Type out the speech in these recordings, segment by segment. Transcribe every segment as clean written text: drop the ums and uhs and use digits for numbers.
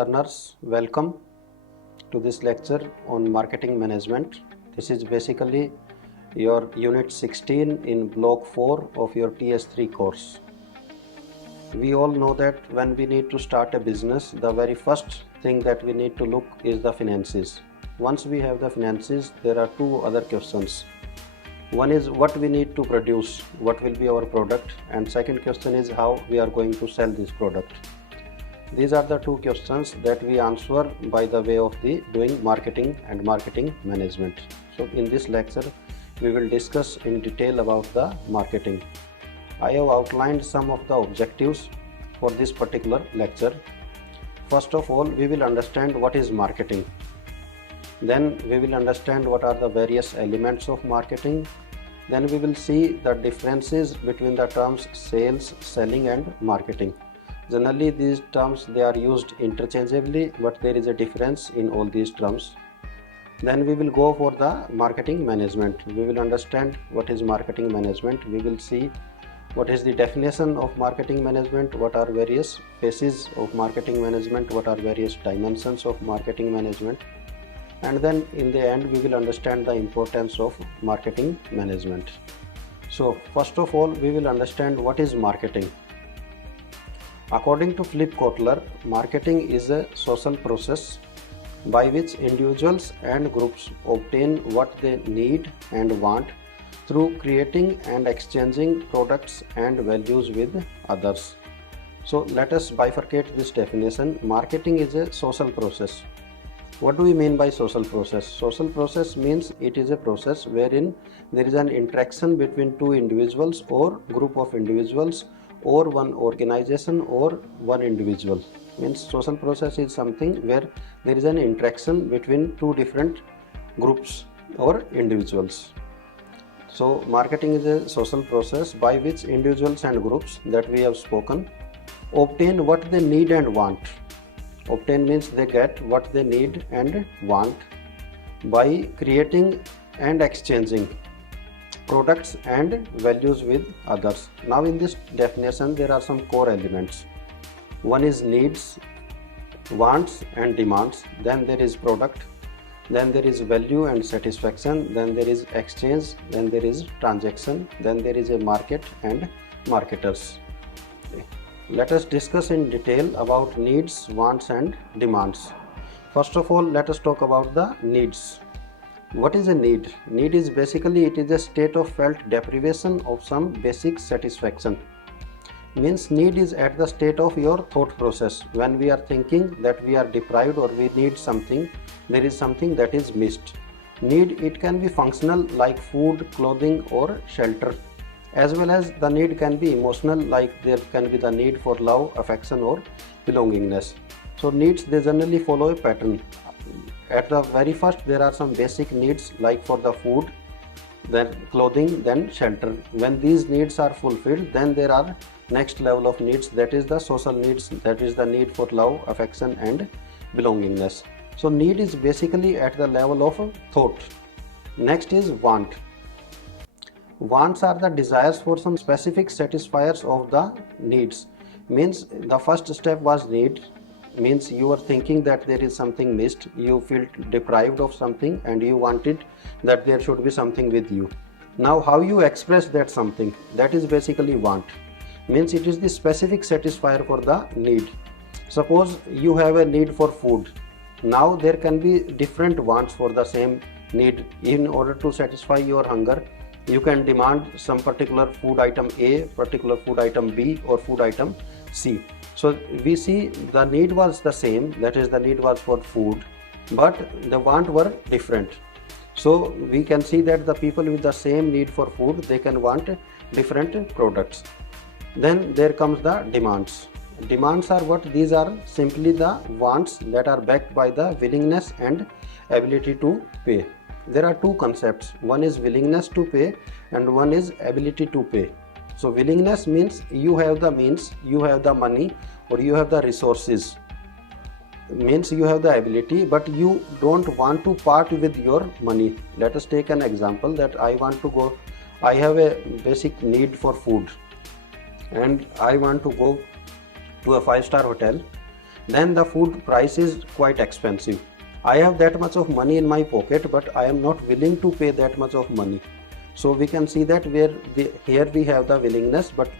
learners, welcome to this lecture on marketing management. This is basically your unit 16 in block 4 of your TS3 course. We all know that when we need to start a business, the very first thing that we need to look is the finances. Once we have the finances, there are two other questions. One is what we need to produce, what will be our product, and second question is how we are going to sell this product. These are the two questions that we answer by the way of the doing marketing and marketing management. So in this lecture, we will discuss in detail about the marketing. I have outlined some of the objectives for this particular lecture. First of all, we will understand what is marketing. Then we will understand what are the various elements of marketing. Then we will see the differences between the terms sales, selling and marketing. Generally these terms they are used interchangeably, but there is a difference in all these terms. Then we will go for the marketing management. We will understand what is marketing management. We will see what is the definition of marketing management, what are various phases of marketing management, what are various dimensions of marketing management, and then in the end we will understand the importance of marketing management. So first of all, we will understand what is marketing. According to Philip Kotler, marketing is a social process by which individuals and groups obtain what they need and want through creating and exchanging products and values with others. So let us bifurcate this definition. Marketing is a social process. What do we mean by social process? Social process means it is a process wherein there is an interaction between two individuals or group of individuals or one organization or one individual. Means social process is something where there is an interaction between two different groups or individuals. So marketing is a social process by which individuals and groups that we have spoken obtain what they need and want. Obtain means they get what they need and want by creating and exchanging products and values with others. Now in this definition there are some core elements. One is needs, wants and demands, then there is product, then there is value and satisfaction, then there is exchange, then there is transaction, then there is a market and marketers. Let us discuss in detail about needs, wants and demands. First of all, let us talk about the needs. What is a need? Need is basically it is a state of felt deprivation of some basic satisfaction. Means need is at the state of your thought process. When we are thinking that we are deprived or we need something, there is something that is missed. Need, it can be functional like food, clothing or shelter, as well as the need can be emotional like there can be the need for love, affection or belongingness. So needs they generally follow a pattern. At the very first there are some basic needs like for the food, then clothing, then shelter. When these needs are fulfilled, then there are next level of needs, that is the social needs, that is the need for love, affection and belongingness. So need is basically at the level of thought. Next is want. Wants are the desires for some specific satisfiers of the needs. Means the first step was need, means you are thinking that there is something missed, you feel deprived of something and you wanted that there should be something with you. Now how you express that something, that is basically want. Means it is the specific satisfier for the need. Suppose you have a need for food. Now there can be different wants for the same need. In order to satisfy your hunger, you can demand some particular food item A, particular food item B or food item C. So we see the need was the same, that is the need was for food, but the want were different. So we can see that the people with the same need for food, they can want different products. Then there comes the demands. Demands are what? These are simply the wants that are backed by the willingness and ability to pay. There are two concepts. One is willingness to pay and one is ability to pay. So willingness means you have the means, you have the money or you have the resources. Means you have the ability but you don't want to part with your money. Let us take an example that I have a basic need for food and I want to go to a 5-star hotel then the food price is quite expensive. I have that much of money in my pocket, but I am not willing to pay that much of money. So we can see that here we have the willingness, but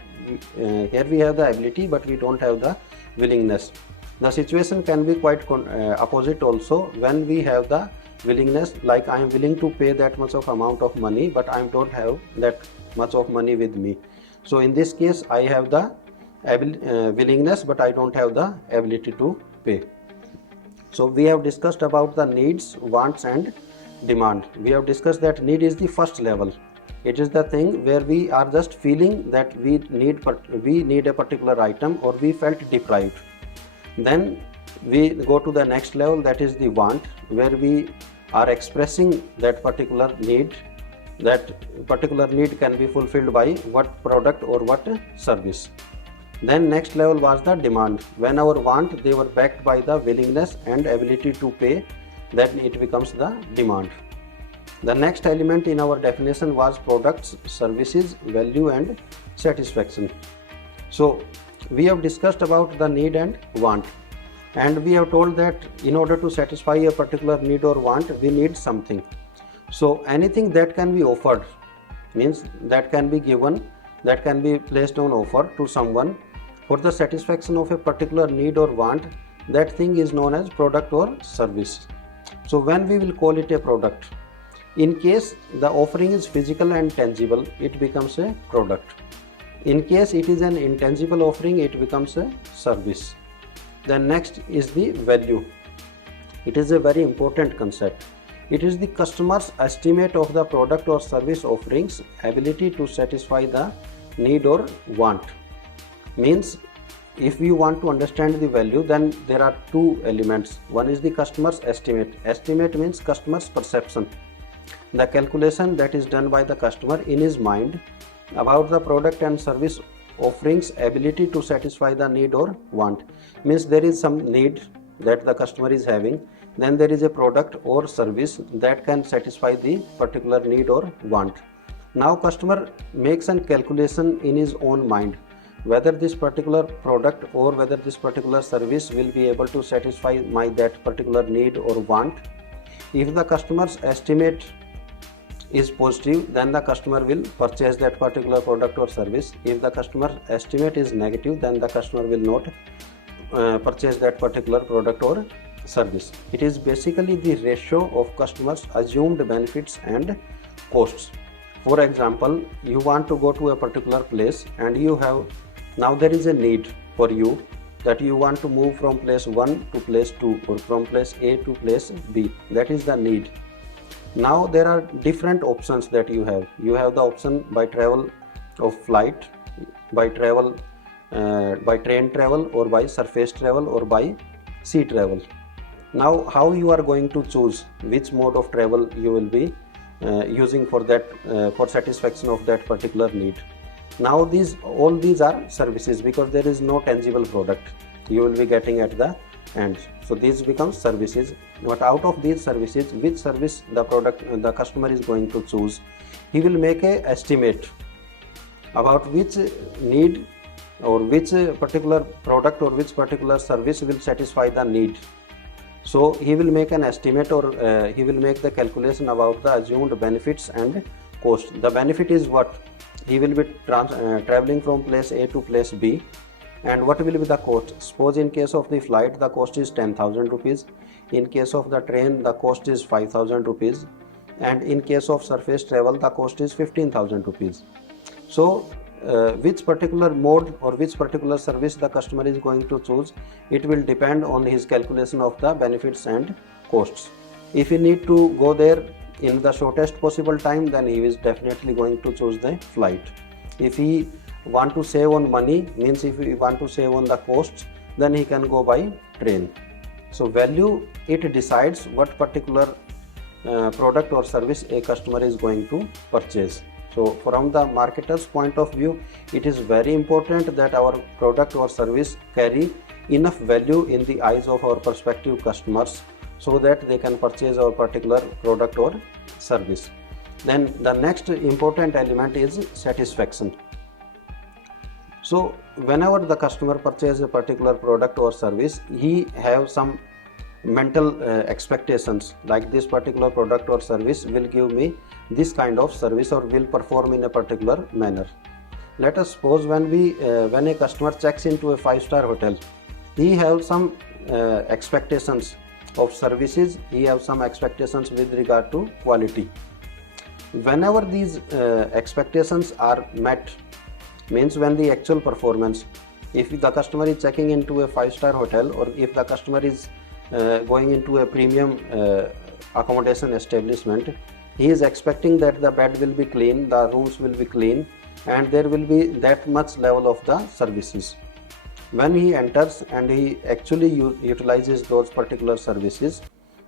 here we have the ability, but we don't have the willingness. The situation can be quite opposite also, when we have the willingness, like I am willing to pay that much of amount of money, but I don't have that much of money with me. So in this case, I have the willingness, but I don't have the ability to pay. So we have discussed about the needs, wants and demand. We have discussed that need is the first level. It is the thing where we are just feeling that we need a particular item, or we felt deprived. Then we go to the next level, that is the want, where we are expressing that particular need. That particular need can be fulfilled by what product or what service. Then next level was the demand. When our want, they were backed by the willingness and ability to pay, then it becomes the demand. The next element in our definition was products, services, value and satisfaction. So we have discussed about the need and want, and we have told that in order to satisfy a particular need or want, we need something. So anything that can be offered, means that can be given, that can be placed on offer to someone for the satisfaction of a particular need or want, that thing is known as product or service. So when we will call it a product, in case the offering is physical and tangible, it becomes a product. In case it is an intangible offering, it becomes a service. Then next is the value. It is a very important concept. It is the customer's estimate of the product or service offering's ability to satisfy the need or want. Means if you want to understand the value, then there are two elements. One is the customer's estimate. Estimate means customer's perception, the calculation that is done by the customer in his mind about the product and service offerings ability to satisfy the need or want. Means there is some need that the customer is having, then there is a product or service that can satisfy the particular need or want. Now customer makes a calculation in his own mind whether this particular product or whether this particular service will be able to satisfy that particular need or want. If the customer's estimate is positive, then the customer will purchase that particular product or service. If the customer estimate is negative, then the customer will not purchase that particular product or service. It is basically the ratio of customers' assumed benefits and costs. For example, you want to go to a particular place, and now there is a need for you that you want to move from place 1 to place 2 or from place A to place B. That is the need. Now there are different options that you have. You have the option by travel of flight, by travel, by train travel, or by surface travel, or by sea travel. Now how you are going to choose which mode of travel you will be using for satisfaction of that particular need. Now all these are services, because there is no tangible product you will be getting at the end. So these become services. But out of these services, which service the customer is going to choose, he will make a estimate about which need or which particular product or which particular service will satisfy the need. So he will make an estimate, or he will make the calculation about the assumed benefits and cost. The benefit is what? He will be traveling from place A to place B. And what will be the cost? Suppose in case of the flight, the cost is 10,000 rupees. In case of the train, the cost is 5,000 rupees. And in case of surface travel, the cost is 15,000 rupees. So which particular mode or which particular service the customer is going to choose, it will depend on his calculation of the benefits and costs. If he need to go there in the shortest possible time, then he is definitely going to choose the flight. If he want to save on money, means if he want to save on the costs, then he can go by train. So value, it decides what particular product or service a customer is going to purchase. So from the marketer's point of view, it is very important that our product or service carry enough value in the eyes of our prospective customers, so that they can purchase our particular product or service. Then the next important element is satisfaction. So whenever the customer purchases a particular product or service, he have some mental expectations, like this particular product or service will give me this kind of service or will perform in a particular manner. Let us suppose when a customer checks into a 5-star hotel, he have some expectations of services, he have some expectations with regard to quality. Whenever these expectations are met, means when the actual performance, if the customer is checking into a 5-star hotel, or if the customer is going into a premium accommodation establishment, he is expecting that the bed will be clean, the rooms will be clean, and there will be that much level of the services. When he enters and he actually utilizes those particular services,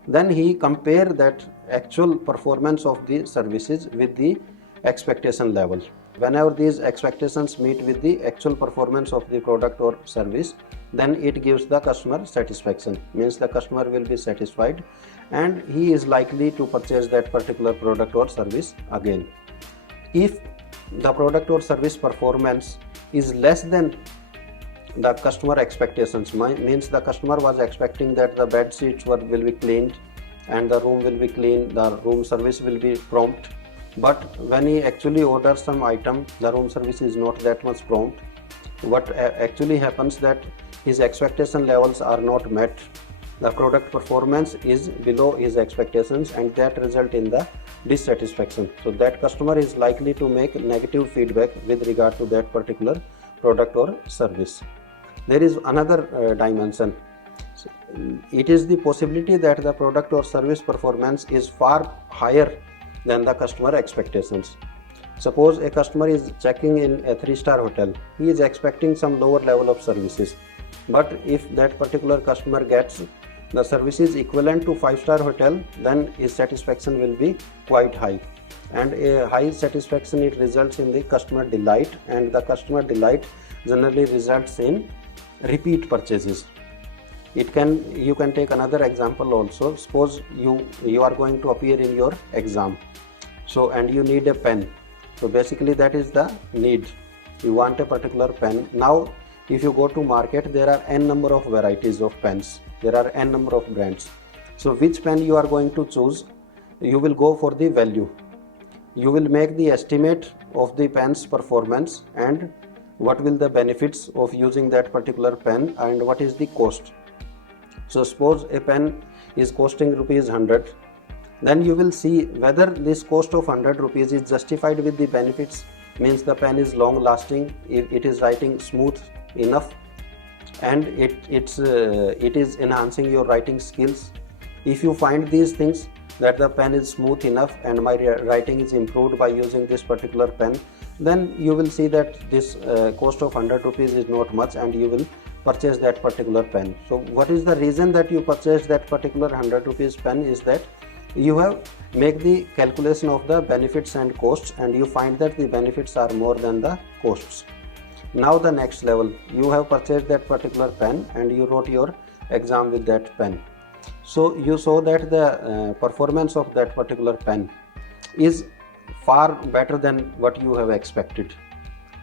then he compare that actual performance of the services with the expectation level. Whenever these expectations meet with the actual performance of the product or service, then it gives the customer satisfaction, means the customer will be satisfied and he is likely to purchase that particular product or service again. If the product or service performance is less than the customer expectations, means the customer was expecting that the bed sheets will be cleaned and the room will be clean, the room service will be prompt, but when he actually orders some item, the room service is not that much prompt. What actually happens that his expectation levels are not met, the product performance is below his expectations, and that result in the dissatisfaction. So that customer is likely to make negative feedback with regard to that particular product or service. There is another dimension. It is the possibility that the product or service performance is far higher than the customer expectations. Suppose a customer is checking in a 3-star hotel, he is expecting some lower level of services, but if that particular customer gets the services equivalent to 5-star hotel, then his satisfaction will be quite high, and a high satisfaction, it results in the customer delight, and the customer delight generally results in repeat purchases. You can take another example also. Suppose you are going to appear in your exam, so and you need a pen. So basically that is the need, you want a particular pen. Now if you go to market, there are n number of varieties of pens, there are n number of brands. So which pen you are going to choose? You will go for the value, you will make the estimate of the pen's performance and what will the benefits of using that particular pen and what is the cost. So suppose a pen is costing rupees 100, then you will see whether this cost of 100 rupees is justified with the benefits, means the pen is long lasting, if it is writing smooth enough, and it is enhancing your writing skills. If you find these things, that the pen is smooth enough and my writing is improved by using this particular pen, then you will see that this cost of 100 rupees is not much and you will purchase that particular pen. So what is the reason that you purchase that particular 100 rupees pen is that you have make the calculation of the benefits and costs, and you find that the benefits are more than the costs. Now the next level, you have purchased that particular pen and you wrote your exam with that pen. So you saw that the performance of that particular pen is far better than what you have expected.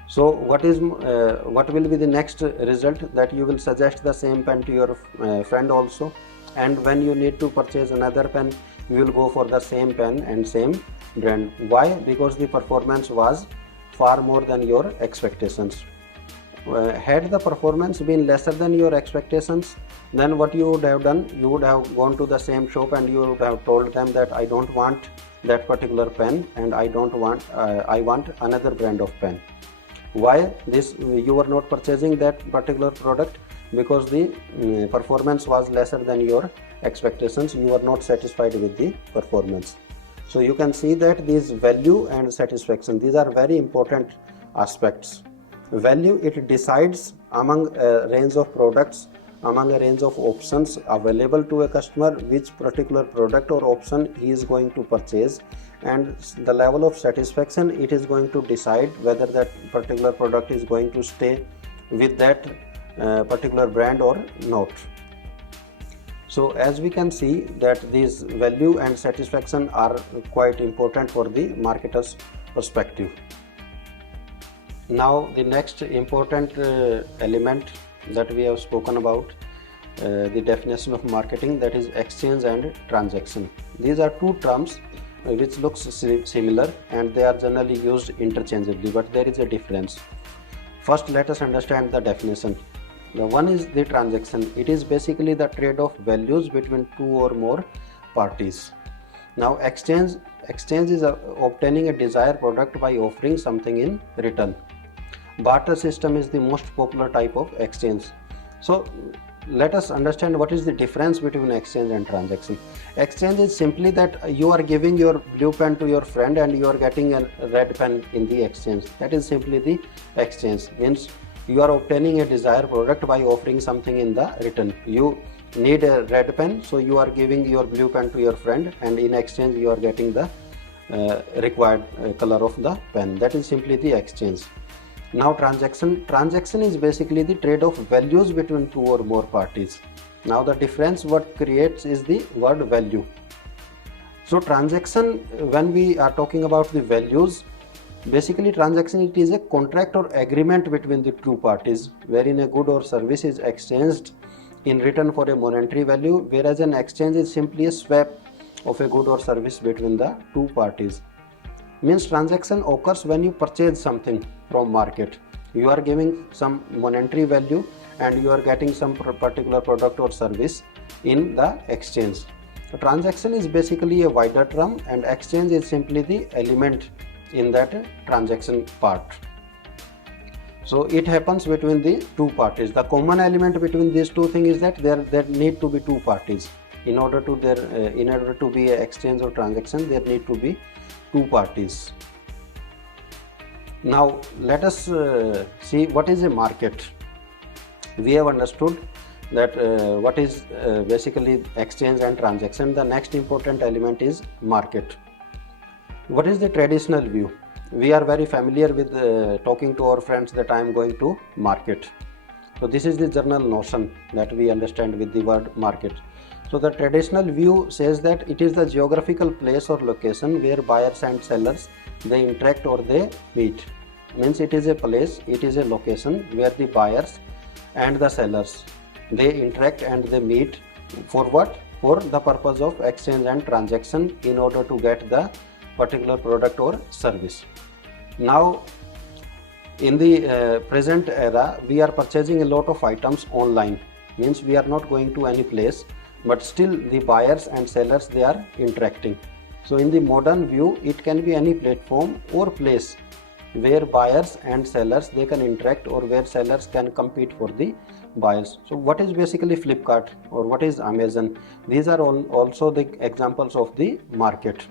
So what will be the next result? That you will suggest the same pen to your friend also, and when you need to purchase another pen, you will go for the same pen and same brand. Why? Because the performance was far more than your expectations. Had the performance been lesser than your expectations, then what you would have done, you would have gone to the same shop and you would have told them that I don't want that particular pen and I want another brand of pen. Why this? You were not purchasing that particular product because the performance was lesser than your expectations. You were not satisfied with the performance. So you can see that these value and satisfaction, these are very important aspects. Value, it decides among a range of products, among a range of options available to a customer, which particular product or option he is going to purchase, and the level of satisfaction, it is going to decide whether that particular product is going to stay with that particular brand or not. So as we can see that these value and satisfaction are quite important for the marketer's perspective. Now the next important element that we have spoken about, the definition of marketing, that is exchange and transaction. These are two terms which looks similar and they are generally used interchangeably, but there is a difference. First, let us understand the definition. The one is the transaction. It is basically the trade of values between two or more parties. Now exchange is obtaining a desired product by offering something in return. Barter system is the most popular type of exchange. So let us understand what is the difference between exchange and transaction. Exchange is simply that you are giving your blue pen to your friend and you are getting a red pen in the exchange. That is simply the exchange. Means you are obtaining a desired product by offering something in the return. You need a red pen, so you are giving your blue pen to your friend, and in exchange you are getting the required color of the pen. That is simply the exchange. Now transaction is basically the trade of values between two or more parties. Now the difference what creates is the word value. So transaction, when we are talking about the values, basically transaction, it is a contract or agreement between the two parties wherein a good or service is exchanged in return for a monetary value, whereas an exchange is simply a swap of a good or service between the two parties. Means transaction occurs when you purchase something from market. You are giving some monetary value and you are getting some particular product or service in the exchange. So transaction is basically a wider term and exchange is simply the element in that transaction part. So it happens between the two parties. The common element between these two things is that there need to be two parties. In order to be an exchange or transaction, there need to be two parties. Now let us see what is a market. We have understood that what is basically exchange and transaction. The next important element is market. What is the traditional view? We are very familiar with talking to our friends that I am going to market. So this is the general notion that we understand with the word market. So the traditional view says that it is the geographical place or location where buyers and sellers they interact or they meet. Means it is a place, it is a location where the buyers and the sellers they interact and they meet for what? For the purpose of exchange and transaction in order to get the particular product or service. Now in the present era, we are purchasing a lot of items online. Means we are not going to any place, but still the buyers and sellers they are interacting. So in the modern view, it can be any platform or place where buyers and sellers they can interact or where sellers can compete for the buyers. So what is basically Flipkart or what is Amazon? These are also the examples of the market,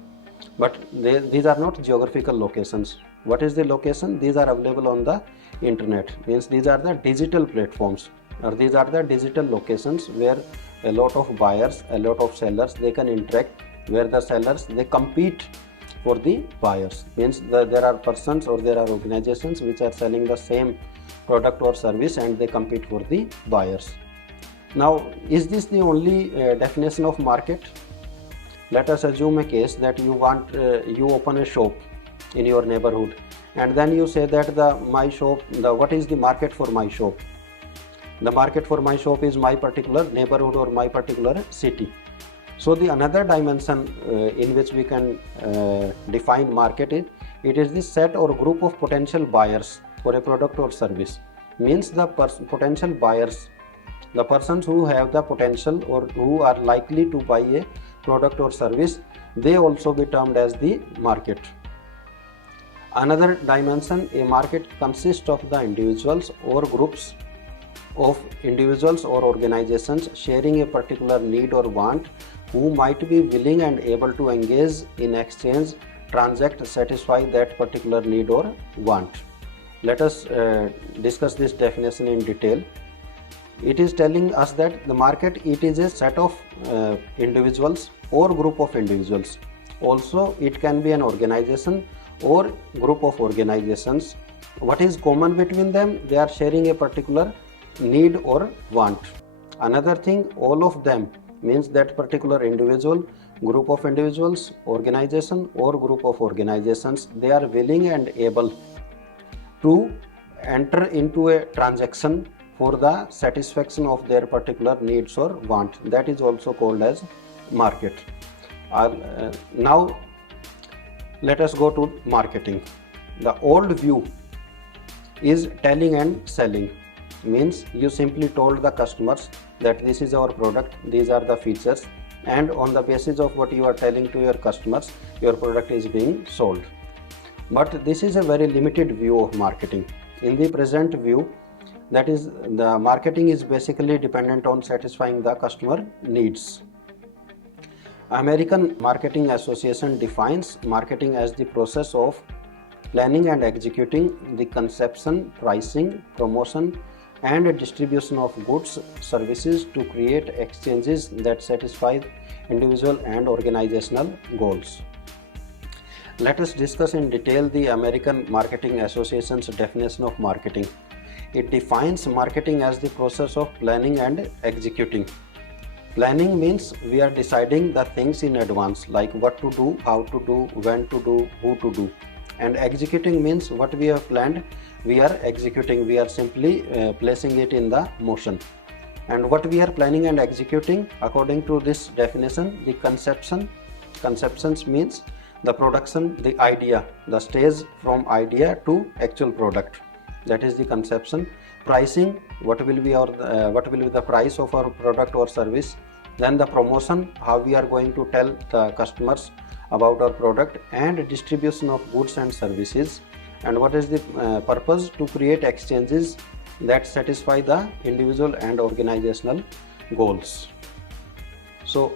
but these are not geographical locations. What is the location? These are available on the internet. Means these are the digital platforms or these are the digital locations where a lot of buyers, a lot of sellers they can interact, where the sellers they compete for the buyers. Means there are persons or there are organizations which are selling the same product or service and they compete for the buyers. Now is this the only definition of market? Let us assume a case that you open a shop in your neighborhood and then you say that what is the market for my shop? The market for my shop is my particular neighborhood or my particular city. So the another dimension in which we can define market it is the set or group of potential buyers for a product or service. Means the potential buyers, the persons who have the potential or who are likely to buy a product or service, they also be termed as the market. Another dimension, a market consists of the individuals or groups of individuals or organizations sharing a particular need or want, who might be willing and able to engage in exchange, transact, satisfy that particular need or want. Let us discuss this definition in detail. It is telling us that the market it is a set of individuals or group of individuals. Also it can be an organization or group of organizations. What is common between them? They are sharing a particular need or want. Another thing, all of them means that particular individual, group of individuals, organization or group of organizations, they are willing and able to enter into a transaction for the satisfaction of their particular needs or want. That is also called as market. Now let us go to marketing. The old view is telling and selling, means you simply told the customers that this is our product, these are the features, and on the basis of what you are telling to your customers, your product is being sold. But this is a very limited view of marketing. In the present view, that is, the marketing is basically dependent on satisfying the customer needs. American Marketing Association defines marketing as the process of planning and executing the conception, pricing, promotion, and distribution of goods, services to create exchanges that satisfy individual and organizational goals. Let us discuss in detail the American Marketing Association's definition of marketing. It defines marketing as the process of planning and executing. Planning means we are deciding the things in advance, like what to do, how to do, when to do, who to do. And executing means what we have planned, we are executing, we are simply placing it in the motion. And what we are planning and executing, according to this definition, the conceptions means the production, the idea, the stage from idea to actual product, that is the conception. Pricing, what will be the price of our product or service. Then the promotion, how we are going to tell the customers about our product. And distribution of goods and services. And what is the purpose? To create exchanges that satisfy the individual and organizational goals. So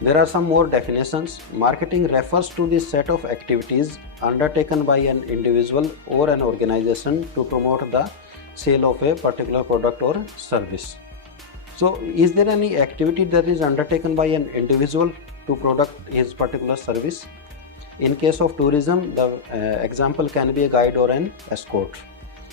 there are some more definitions. Marketing refers to the set of activities undertaken by an individual or an organization to promote the sale of a particular product or service. So is there any activity that is undertaken by an individual to produce his particular service? In case of tourism, the example can be a guide or an escort.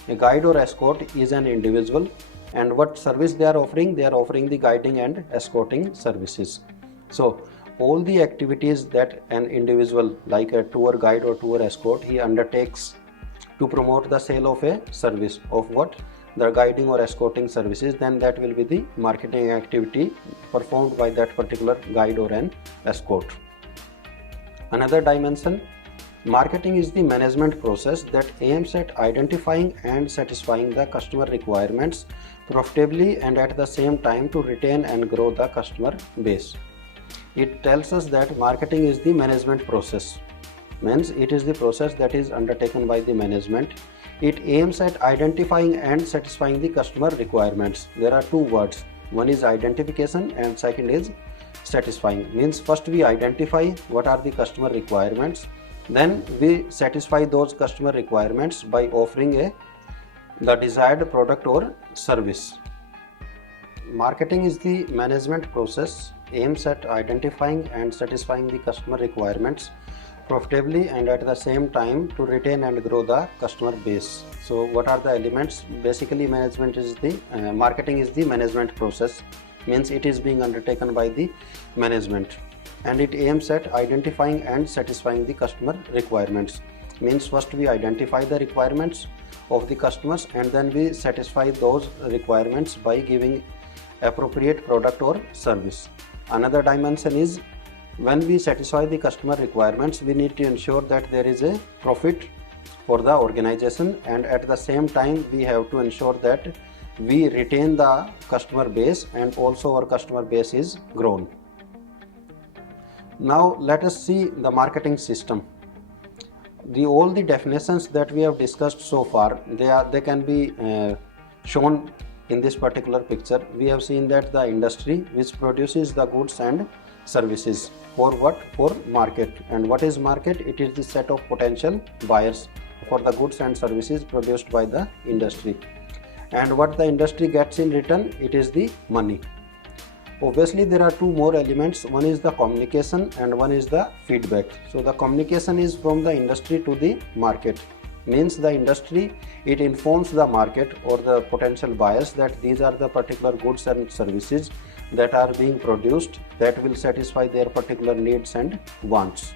A guide or escort is an individual, and what service they are offering? They are offering the guiding and escorting services. So all the activities that an individual, like a tour guide or tour escort, he undertakes to promote the sale of a service, of what? The guiding or escorting services, then that will be the marketing activity performed by that particular guide or an escort. Another dimension, marketing is the management process that aims at identifying and satisfying the customer requirements profitably and at the same time to retain and grow the customer base. It tells us that marketing is the management process, means it is the process that is undertaken by the management. It aims at identifying and satisfying the customer requirements. There are two words, one is identification and second is satisfying. Means first we identify what are the customer requirements, then we satisfy those customer requirements by offering the desired product or service. Marketing is the management process, aims at identifying and satisfying the customer requirements profitably and at the same time to retain and grow the customer base. So what are the elements? Basically marketing is the management process, means it is being undertaken by the management, and it aims at identifying and satisfying the customer requirements. Means first we identify the requirements of the customers and then we satisfy those requirements by giving appropriate product or service. Another dimension is, when we satisfy the customer requirements, we need to ensure that there is a profit for the organization, and at the same time we have to ensure that we retain the customer base and also our customer base is grown. Now let us see the marketing system. All the definitions that we have discussed so far, they can be shown in this particular picture. We have seen that the industry which produces the goods and services, for what? For market. And what is market? It is the set of potential buyers for the goods and services produced by the industry. And what the industry gets in return, it is the money. Obviously there are two more elements, one is the communication and one is the feedback. So the communication is from the industry to the market, means the industry, it informs the market or the potential buyers that these are the particular goods and services that are being produced that will satisfy their particular needs and wants.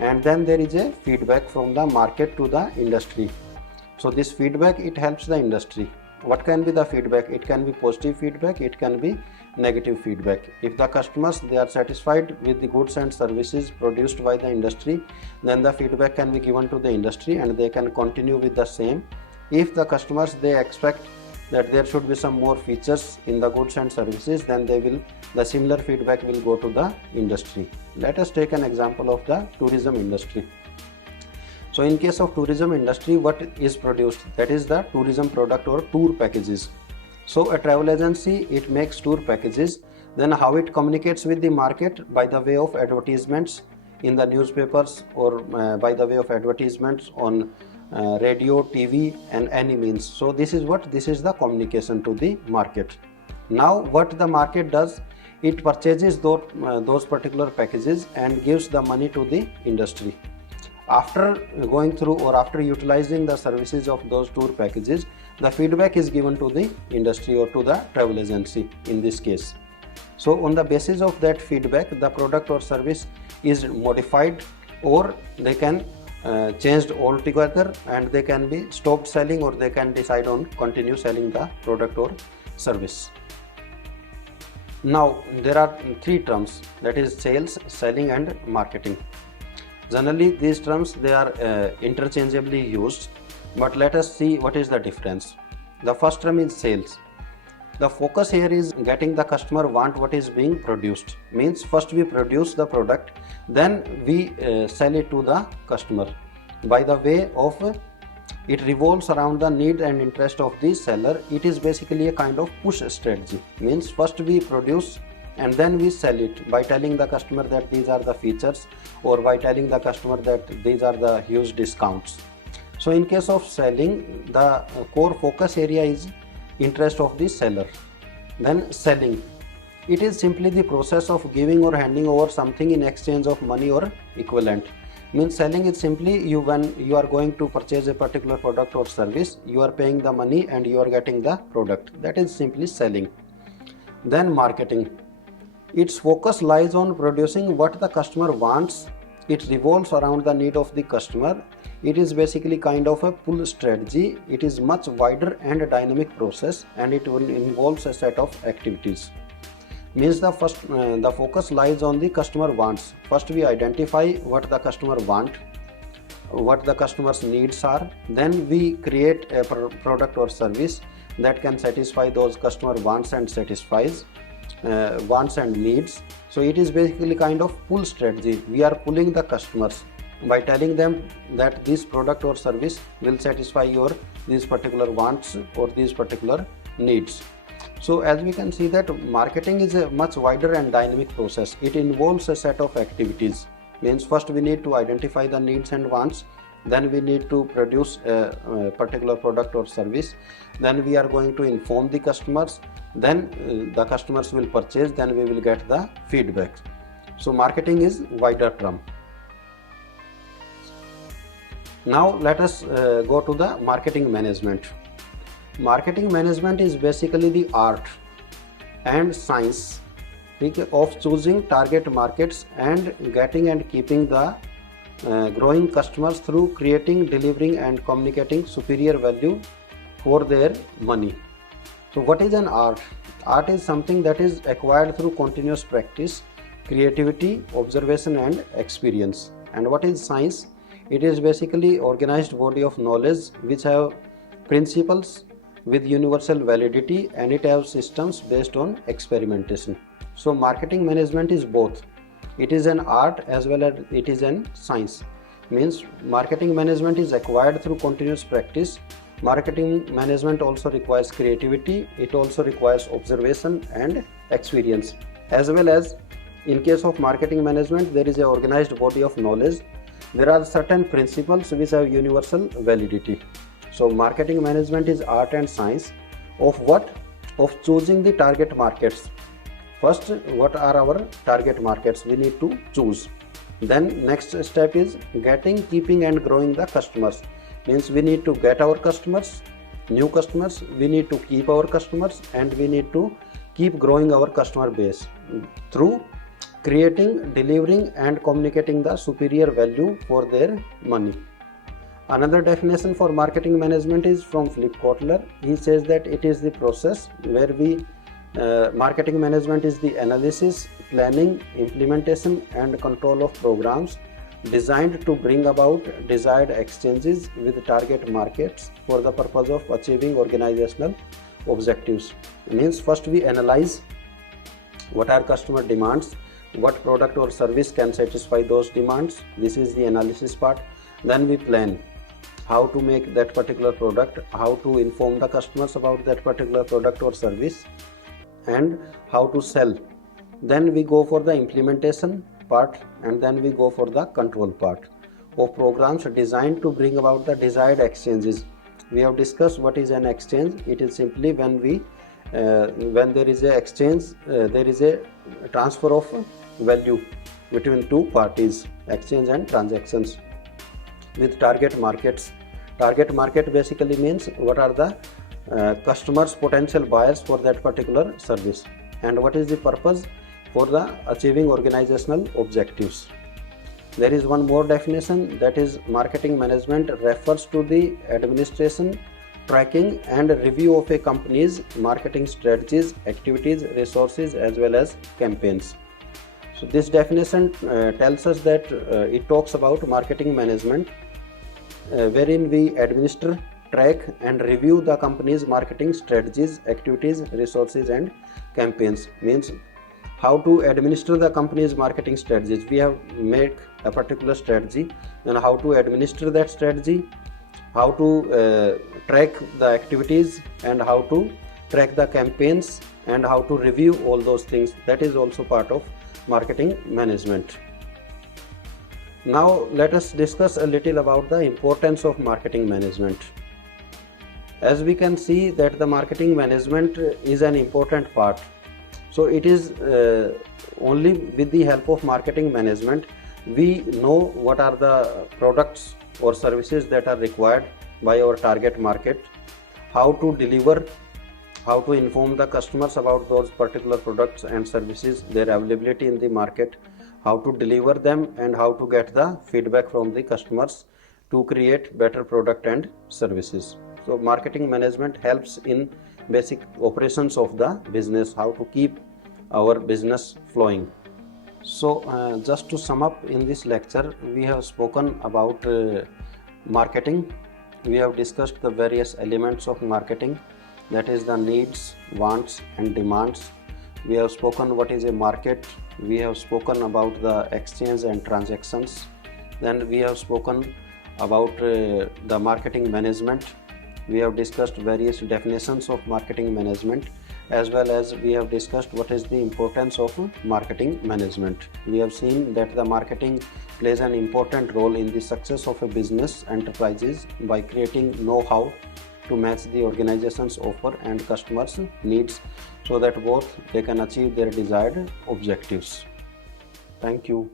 And then there is a feedback from the market to the industry. So this feedback, it helps the industry. What can be the feedback? It can be positive feedback, it can be negative feedback. If the customers, they are satisfied with the goods and services produced by the industry, then the feedback can be given to the industry and they can continue with the same. If the customers, they expect that there should be some more features in the goods and services, then the similar feedback will go to the industry. Let us take an example of the tourism industry. So in case of tourism industry, what is produced? That is the tourism product or tour packages. So a travel agency, it makes tour packages. Then how it communicates with the market? By the way of advertisements in the newspapers, or by the way of advertisements on radio, TV and any means. So this is the communication to the market. Now what the market does? It purchases those particular packages and gives the money to the industry. After going through or after utilizing the services of those tour packages, the feedback is given to the industry or to the travel agency in this case. So on the basis of that feedback, the product or service is modified, or they can changed altogether, and they can be stopped selling, or they can decide on continue selling the product or service. Now there are three terms, that is sales, selling and marketing. Generally these terms, they are interchangeably used, but let us see what is the difference. The first term is sales. The focus here is getting the customer want what is being produced. Means first we produce the product, then we sell it to the customer. By the way of it revolves around the need and interest of the seller. It is basically a kind of push strategy. Means first we produce and then we sell it by telling the customer that these are the features, or by telling the customer that these are the huge discounts. So in case of selling, the core focus area is interest of the seller. Then selling, it is simply the process of giving or handing over something in exchange of money or equivalent. Means selling is simply when you are going to purchase a particular product or service, you are paying the money and you are getting the product. That is simply selling. Then marketing, its focus lies on producing what the customer wants. It revolves around the need of the customer. It is basically kind of a pull strategy. It is much wider and a dynamic process, and it will involves a set of activities. Means the focus lies on the customer wants. First we identify what the customer want, what the customer's needs are. Then we create a product or service that can satisfy those customer wants and satisfies wants and needs. So it is basically kind of pull strategy. We are pulling the customers by telling them that this product or service will satisfy your these particular wants or these particular needs. So as we can see that marketing is a much wider and dynamic process. It involves a set of activities. Means first we need to identify the needs and wants, then we need to produce a particular product or service, then we are going to inform the customers, then the customers will purchase, then we will get the feedback. So marketing is wider term. Now let us go to the marketing management. Marketing management is basically the art and science of choosing target markets and getting and keeping the growing customers through creating, delivering and communicating superior value for their money. So what is an art? Art is something that is acquired through continuous practice, creativity, observation and experience. And what is science? It is basically organized body of knowledge which have principles with universal validity, and it has systems based on experimentation. So marketing management is both. It is an art as well as it is an science. Means marketing management is acquired through continuous practice. Marketing management also requires creativity. It also requires observation and experience. As well as in case of marketing management, there is an organized body of knowledge. There are certain principles which have universal validity. So marketing management is art and science of what? Of choosing the target markets. First, what are our target markets? We need to choose. Then next step is getting, keeping and growing the customers. Means we need to get our customers, new customers, we need to keep our customers, and we need to keep growing our customer base through creating, delivering and communicating the superior value for their money. Another definition for marketing management is from Philip Kotler. He says that it is the process where marketing management is the analysis, planning, implementation and control of programs designed to bring about desired exchanges with target markets for the purpose of achieving organizational objectives. Means first we analyze what are customer demands, what product or service can satisfy those demands. This is the analysis part. Then we plan how to make that particular product, how to inform the customers about that particular product or service, and how to sell. Then we go for the implementation part, and then we go for the control part of programs designed to bring about the desired exchanges. We have discussed what is an exchange. It is simply when there is a exchange, there is a transfer of value between two parties, exchange and transactions with target markets. Target market basically means what are the customers, potential buyers for that particular service, and what is the purpose for the achieving organizational objectives. There is one more definition, that is marketing management refers to the administration, tracking and review of a company's marketing strategies, activities, resources as well as campaigns. So this definition tells us that it talks about marketing management wherein we administer, track and review the company's marketing strategies, activities, resources and campaigns. Means how to administer the company's marketing strategies. We have made a particular strategy, and how to administer that strategy, how to track the activities and how to track the campaigns and how to review all those things. That is also part of marketing management. Now let us discuss a little about the importance of marketing management. As we can see that the marketing management is an important part. So it is only with the help of marketing management we know what are the products or services that are required by our target market, how to deliver, how to inform the customers about those particular products and services, their availability in the market, how to deliver them and how to get the feedback from the customers to create better product and services. So marketing management helps in basic operations of the business, how to keep our business flowing. So just to sum up, in this lecture we have spoken about marketing. We have discussed the various elements of marketing, that is the needs, wants and demands. We have spoken what is a market. We have spoken about the exchange and transactions. Then we have spoken about the marketing management. We have discussed various definitions of marketing management, as well as we have discussed what is the importance of marketing management. We have seen that the marketing plays an important role in the success of a business enterprises by creating know-how to match the organization's offer and customers' needs so that both they can achieve their desired objectives. Thank you.